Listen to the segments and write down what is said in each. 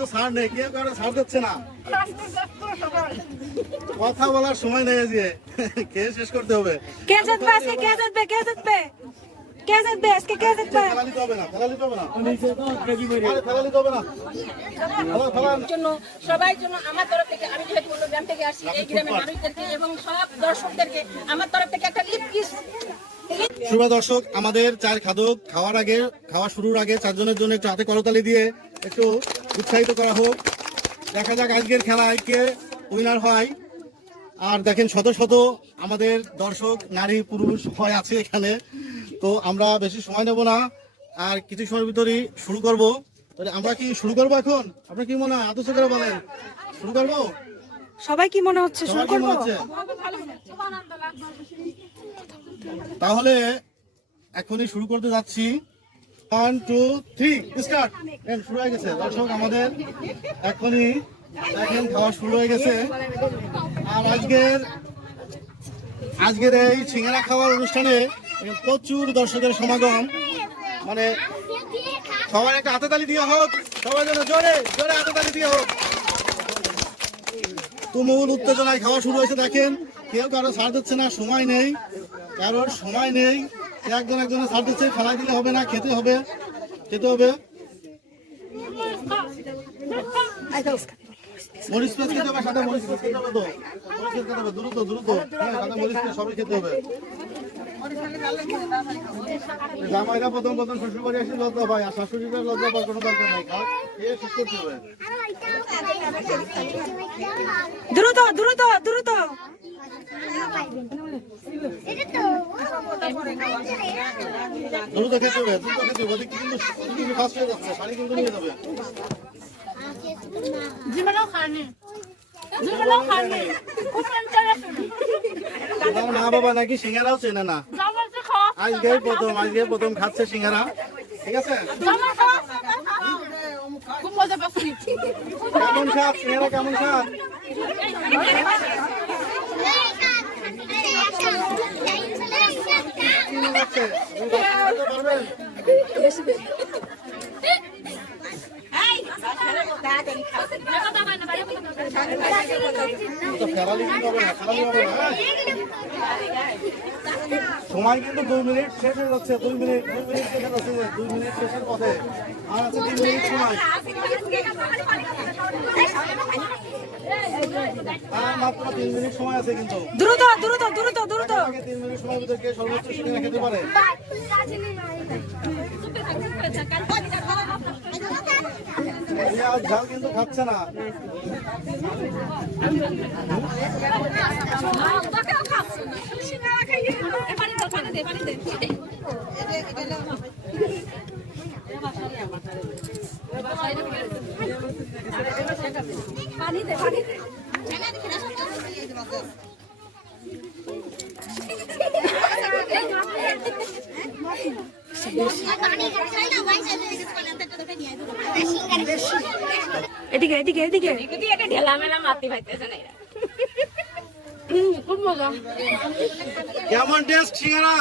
কিন্তু ছাড় নেই, কেউ কারো ছাড় দিচ্ছে না। কথা বলার সময় নেই, যে খেয়ে শেষ করতে হবে। কে জিতবে আজকে? কে জিতবে? কে জিতবে? কে জিতবে আজকে? কে জিতবে? ফেলালি তো হবে না, ফেলালি তো হবে না, আরে ফেলালি তো হবে না। জন্য সবাই জন্য আমার তরফ থেকে, আমি যেহেতু অন্য গ্রাম থেকে আসছি, এই গ্রামের মানুষদেরকে এবং সব দর্শকদেরকে আমার তরফ থেকে একটা লিপ কিস। শুভ দর্শক, আমাদের চার খাদক খাওয়া শুরুর আগে চারজনের জন্য একটু হাতে করতালি দিয়ে একটু উৎসাহিত করা হোক। দেখা যাক আজকের খেলায় কে উইনার হয়। আর দেখেন শত শত আমাদের দর্শক নারী পুরুষ হয় আছে এখানে, তো আমরা বেশি সময় নেব না, আর কিছু সময়ের ভিতরেই শুরু করব। তাহলে আমরা কি শুরু করবো এখন? আপনার কি মনে হয়? আদর্শ করে বলেন, শুরু করবো? সবাই কি মনে হচ্ছে শুরু সবার কি করব? মনে হচ্ছে? তাহলে এখনই শুরু করতে যাচ্ছি। 1 2 3 স্টার্ট। শুরু হয়ে গেছে দর্শক, আমাদের এখনই দেখেন খাওয়া শুরু হয়ে গেছে। আর আজকের এই সিঙ্গারা খাওয়ার অনুষ্ঠানে প্রচুর দর্শকের সমাগম। মানে সবার একটা হাতে তালি দিয়ে হোক, সবার জন্য জোরে জোরে হাতে তালি দিয়ে হোক। তুমুল উত্তেজনায় খাওয়া শুরু হয়েছে। দেখেন কেউ কারো ছাড় দিচ্ছে না, সময় নেই, কারোর সময় নেই। একজনের ছাড় দিচ্ছে, ফেলাই দিলে হবে না, খেতে হবে। মরিচ পেঁয়াজ খেতে হবে, সাথে মরিচ পেঁয়াজ খেতে হবে, তো মরিচ পেঁয়াজ খেতে হবে, দ্রুত হ্যাঁ, সাথে মরিচ পেঁয়াজ সবই খেতে হবে। জামাইরা প্রথম শ্বশুর বাড়ি আসে লজ্জা পায়, আর শাশুড়িরা লজ্জা পাওয়ার কোনো দরকার নাই, খেয়ে শেষ করতে হবে। দ্রুত দ্রুত দ্রুত। দ্রুত খেতে হবে, ওদিকে কিন্তু ফাস্ট হয়ে যাচ্ছে, শাড়ি কিন্তু নিয়ে যাবে। না বাবা নাকি সিঙ্গারাও চেনে না, আজকে প্রথম খাচ্ছে সিঙ্গারা। ঠিক আছে, কেমন স্বাদ সিঙ্গারা, কেমন স্বাদ? পারবেন? সময় কিন্তু 2 মিনিট শেষ হয়ে যাচ্ছে, 2 মিনিট শেষ হয়ে যাচ্ছে, 2 মিনিট শেষের পথে। আর আছে 3 মিনিট সময়, আর মাত্র 3 মিনিট সময় আছে কিন্তু। দ্রুত দ্রুত দ্রুত দ্রুত। 3 মিনিট সময়ের ভিতরে কে সর্বোচ্চ সিঙ্গারা খেতে পারে? ঝাল কিন্তু খাচ্ছে না। এদিকে এদিকে এদিকে। কেমন টেস্ট সিঙ্গারা?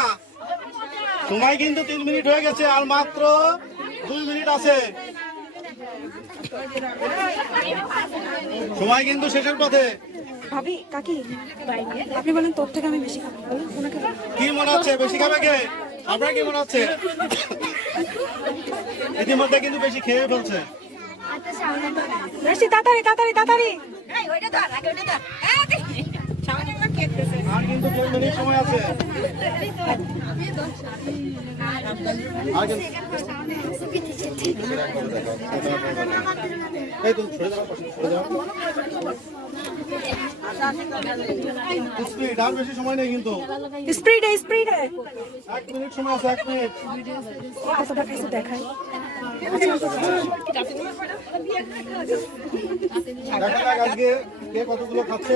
সময় কিন্তু 3 মিনিট হয়ে গেছে, আর মাত্র 2 মিনিট আছে। সময় কিন্তু শেষের পথে। ভাবি কাকি আপনি বলেন তোর থেকে আমি বেশি খাবো, ওনাকে কি মনে হচ্ছে বেশি খাবে কে? আপনার কি মনে হচ্ছে? ইতিমধ্যে কিন্তু বেশি খেয়ে ফেলছে। বেশি তাড়াতাড়ি তাড়াতাড়ি তাড়াতাড়ি। আর কিন্তু 2 মিনিট সময় আছে। এই তো ছড়ে দাও, ছড়ে দাও। স্পিড, আর বেশি সময় নেই কিন্তু। স্পিডে স্পিডে। 1 মিনিট সময় আছে, 1 মিনিট। কতটা খাইছে দেখাই। দেখা যাক আজকে কে কতগুলো খাচ্ছে।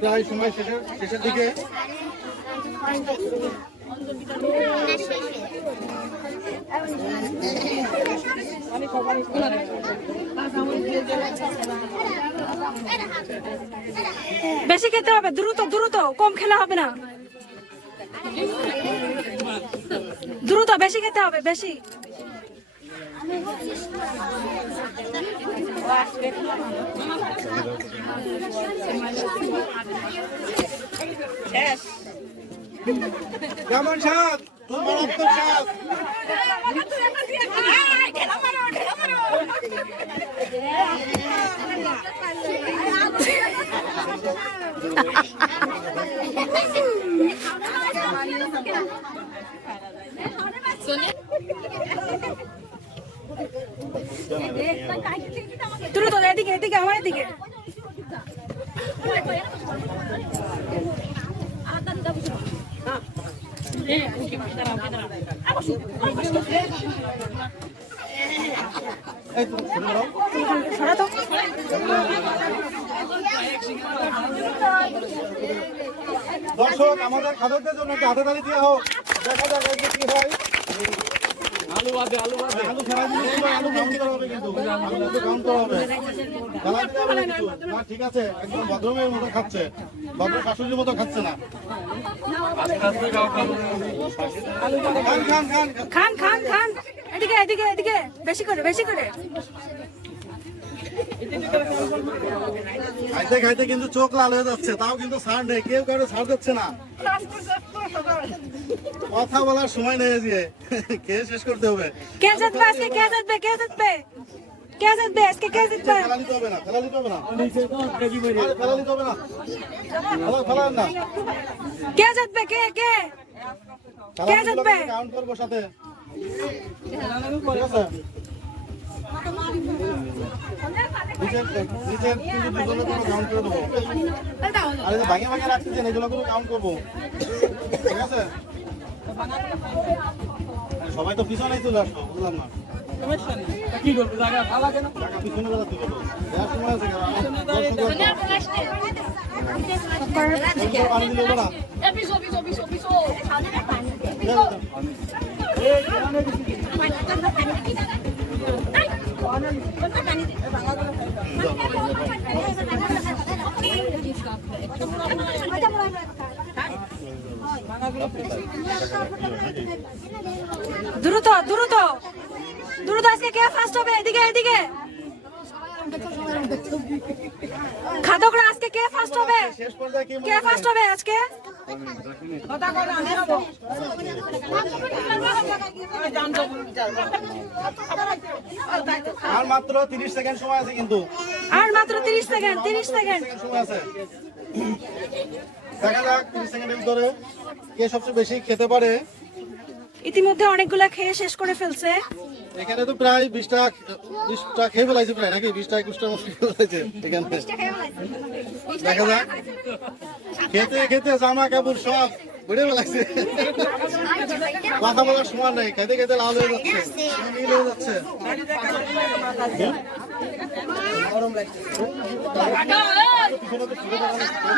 প্রায় সময় শেষের দিকে। বেশি খেতে হবে, দ্রুত দ্রুত, কম খেলে হবে না। দ্রুত বেশি খেতে হবে, বেশি। কেমন স্বাদ? মারাত্মক স্বাদ। দ্রুত এদিকে এদিকে আমার এদিকে। এই তো, শুরু করো। সরা তো। দর্শক, আমাদের খাদকদের জন্য একটা হাতে তালি দিয়ে হোক। দেখা যাক আজকে কি হয়। আলু ছাড়া দিলে কিন্তু আলু কাউন্ট করা হবে, কিন্তু আলু কিন্তু কাউন্ট করা হবে। খেলা দিতে হবে না কিছু। না, ঠিক আছে, একদম ভদ্রমের মতো খাচ্ছে, ভদ্র শাশুড়ির মতো খাচ্ছে না। খান খান খান। খান খান খান, এদিকে এদিকে এদিকে, বেশি করে বেশি করে। খাইতে খাইতে কিন্তু চোখ লাল হয়ে যাচ্ছে, তাও কিন্তু ছাড় নেই, কেউ কারো ছাড় দিচ্ছে না। কথা বলার সময় নেই, যে খেয়ে শেষ করতে হবে। কে জিতবে আজকে? কে জিতবে? কে জিতবে? কে জিতবে আজকে? কে জিতবে? ফেলা নিতে হবে না, ফেলা নিতে হবে না, আরে ফেলা নিতে হবে না, ফেলান না। কে জিতবে? কে কে কে জিতবে? কাউন্ট করবো সাথে, ঠিক আছে? নিচের কিন্তু দুজনে কোনো কাউন্ট করে দেবো। আর এই যে ভাগে ভাগে রাখতেছেন, এগুলো কোনো কাউন্ট করবো, ঠিক আছে? সবাই তো পিছনেই চলে আসলো, বুঝলাম না। কি করবো জায়গা ভালো লাগে না। টাকা পিছনে বেড়াতে গেলো, দেওয়ার সময় আছে কেন? পানি দিলে ওরা দ্রুত দ্রুত দ্রুত, আজকে কে ফার্স্ট হবে? এদিকে এদিকে, খাদকরা আজকে কে ফার্স্ট হবে? শেষ পর্যায়ে কি কে ফার্স্ট হবে আজকে? আর মাত্র 30 সেকেন্ড সময় আছে, কিন্তু আর মাত্র 30 সেকেন্ড, 30 সেকেন্ড। সময় আছে। দেখা যাক 30 সেকেন্ডের ভিতরে কে সবচেয়ে বেশি খেতে পারে। ইতিমধ্যে অনেকগুলা খেয়ে শেষ করে ফেলছে। এখানে তো প্রায় 20টা খেয়ে ফেলাইছে, প্রায় নাকি 20টা 21টার মতো খেয়ে ফেলাইছে এখানে। দেখা যাক, খেতে খেতে জামা কাপড় সব ঘুরে ফেলাইছে। কথা বলার সময় নেই, খেতে খেতে লাল হয়ে যাচ্ছে, নীল হয়ে যাচ্ছে। পিছনে তো ছুটে দাঁড়ানো, ছুটে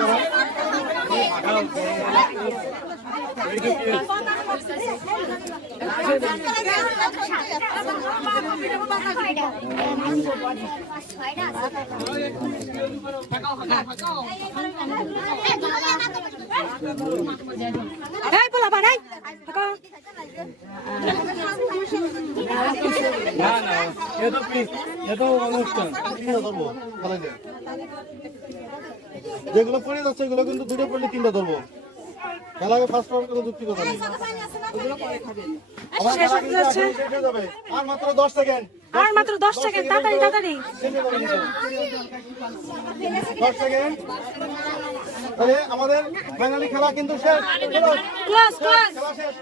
এই পোলা বানাই না না, এটা অনুষ্ঠান। তিনটা ধরবো, ফেলাইলে। যেগুলো পড়ে যাচ্ছে এগুলো কিন্তু দুটো পড়লে 3টা ধরবো। খেলাকে ফার্স্ট পাওয়ার কোনো যুক্তিগত নেই। আমার শেষ খেলা হতে কিন্তু যাচ্ছে। এখনই শেষ হয়ে যাবে। আর মাত্র 10 সেকেন্ড। আর মাত্র 10 সেকেন্ড, তাড়াতাড়ি তাড়াতাড়ি। 10 সেকেন্ড। তাহলে আমাদের ফাইনালি খেলা কিন্তু শেষ। Close close. খেলা শেষ।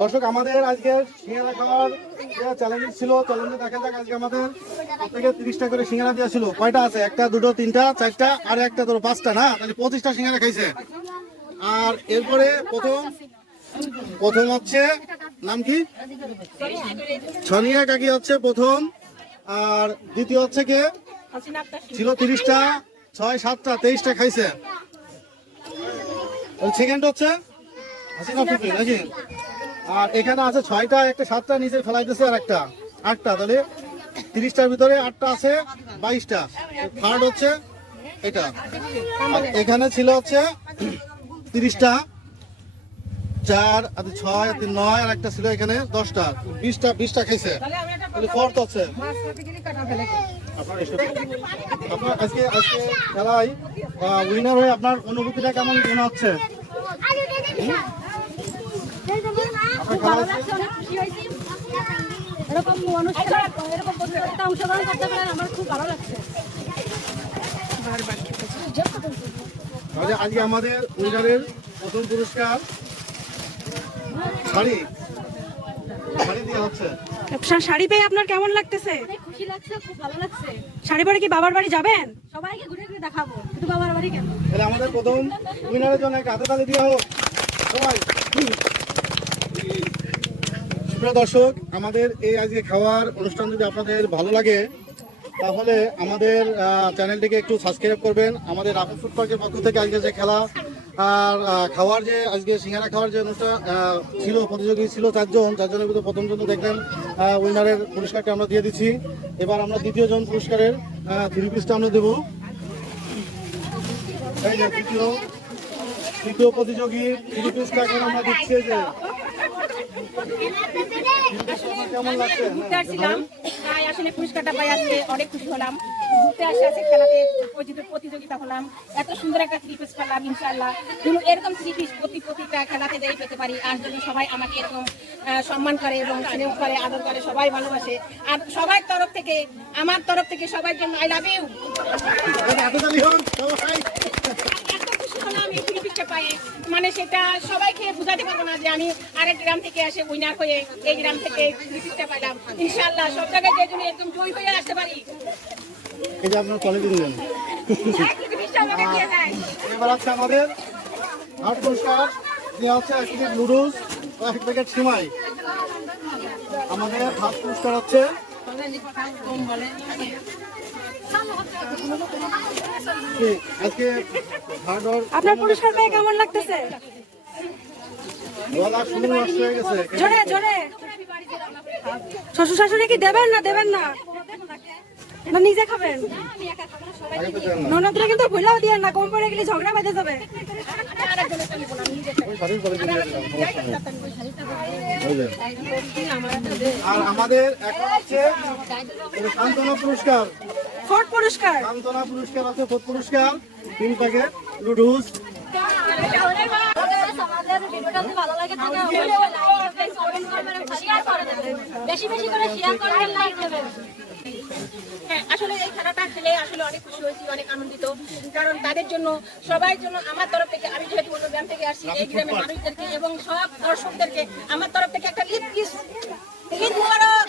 দর্শক, আমাদের আজকে সিঙ্গারা খাওয়ার যে চ্যালেঞ্জ ছিল, চ্যালেঞ্জে দেখা যাক আজকে আমাদের প্রত্যেকে 30টা করে সিঙ্গারা দেওয়া ছিল। কয়টা আছে? 1টা 2টো 3টা 4টা আর একটা ধরো 5টা, না? তাহলে 25টা সিঙ্গারা খাইছে। আর এরপরে প্রথম হচ্ছে নাম কি? ছনিয়া কাকি হচ্ছে প্রথম, আর দ্বিতীয় হচ্ছে কে? ছিল 30টা, 6 7টা 23টা খাইছে। সেকেন্ড হচ্ছে হাসিনা ফুফি, নাকি? আর এখানে আছে 6টা, একটা 7টা নিচে ফেলাইতেছে, আর একটা 8টা, তাহলে 30টার ভিতরে 8টা আছে 22টা। থার্ড হচ্ছে এটা। আর এখানে ছিল হচ্ছে 30টা, 4 আর 6 আর 9 আর একটা ছিল এখানে 10টা, 20টা খাইছে। তাহলে ফোর্থ হচ্ছে আপনার আজকে খেলায় উইনার হয়ে আপনার অনুভূতিটা কেমন মনে হচ্ছে? খুব ভালো লাগছে, অনেক খুশি হয়েছি। এরকম অনুষ্ঠান, এরকম প্রতিযোগিতা অংশগ্রহণ করতে পেরে আমার খুব ভালো লাগছে। তাহলে আজকে আমাদের উইনারের প্রথম পুরস্কার শাড়ি দেওয়া হচ্ছে। শাড়ি পেয়ে আপনার কেমন লাগতেছে? অনেক খুশি লাগছে, খুব ভালো লাগছে। শাড়ি পরে কি বাবার বাড়ি যাবেন? সবাইকে ঘুরে ঘুরে দেখাবো, শুধু বাবার বাড়ি কেন। তাহলে আমাদের প্রথম উইনারের জন্য একটা হাতে তালি দেওয়া হোক সবাই। প্রিয় দর্শক, আমাদের এই আজকে খাওয়ার অনুষ্ঠান যদি আপনাদের ভালো লাগে তাহলে আমাদের চ্যানেলটিকে একটু সাবস্ক্রাইব করবেন। আমাদের রাফেল ফুড পার্কের পক্ষ থেকে আজকে যে খেলা আর খাওয়ার যে আজকে সিঙ্গারা খাওয়ার যে অনুষ্ঠান ছিল, প্রতিযোগী ছিল চারজনের ভিতরে প্রথম জন দেখলেন উইনারের পুরস্কারটা আমরা দিয়ে দিচ্ছি। এবার আমরা দ্বিতীয় জন পুরস্কারের 3 পিসটা আমরা দেবো। এই যে তৃতীয় প্রতিযোগী 3 পিসটা এখন আমরা দিচ্ছি। যে কেমন লাগছে? ঘুরতে আসছিলাম, তাই আসলে পুরস্কারটা পাই আজকে অনেক খুশি হলাম। ঘুরতে আসে আছে খেলাতে প্রতিযোগিতা হলাম, এত সুন্দর একটা 3 পিস খেলাম। ইনশাআল্লাহ এরকম 3 পিস প্রতিটা খেলাতে দেই পেতে পারি। আর যদি সবাই আমাকে এরকম সম্মান করে এবং স্নেহ করে, আদর করে, সবাই ভালোবাসে। আর সবার তরফ থেকে, আমার তরফ থেকে সবার জন্য আই লাভ ইউ। এত খুশি হলাম এই 3 পিসটা পাই, মানে সেটা সবাইকে বোঝাতে পারবো না যে আমি আরেক গ্রাম থেকে এসে উইনার হয়ে এই গ্রাম থেকে 3 পিসটা পাইলাম। ইনশাআল্লাহ সব জায়গায় যে জন্য একদম জয় হয়ে আসতে পারি। এই যে আপনার কলেজে দিলেন। এবার আছে আমাদের আট পুরস্কার দেওয়া হচ্ছে 1 প্যাকেট নুডলস, 1 প্যাকেট সিমাই। আমাদের ফার্স্ট পুরস্কার হচ্ছে আজকে আপনার পুরস্কার পেয়ে কেমন লাগতেছে? গলা শুরু নষ্ট হয়ে গেছে। জোরে জোরে। শ্বশুর শাশুড়ি কি দেবেন না না নিজে খাবেন? ননদরা কিন্তু ভুলেও দিয়ে না, কম পড়ে গেলে ঝগড়া বেঁধে যাবে। আর আমাদের এখন হচ্ছে সান্ত্বনা পুরস্কার। ফোর্থ পুরস্কার। সান্ত্বনা পুরস্কার আছে 4 পুরস্কার 3 প্যাকেট নুডলস। আমাদের ভিডিওটা যদি ভালো লাগে তাহলে অবশ্যই লাইক করবেন, কমেন্ট করবেন এবং শেয়ার করে দেবেন। বেশি বেশি করে শেয়ার করবেন, লাইক দেবেন। হ্যাঁ, আসলে এই খেলাটা খেলে আসলে অনেক খুশি হয়েছি, অনেক আনন্দিত। কারণ তাদের জন্য, সবার জন্য আমার তরফ থেকে, আমি যেহেতু অন্য গ্রাম থেকে আসছি, এই গ্রামের মানুষদেরকে এবং সব দর্শকদেরকে আমার তরফ থেকে একটা লিপ কিস। ঈদ মোবারক।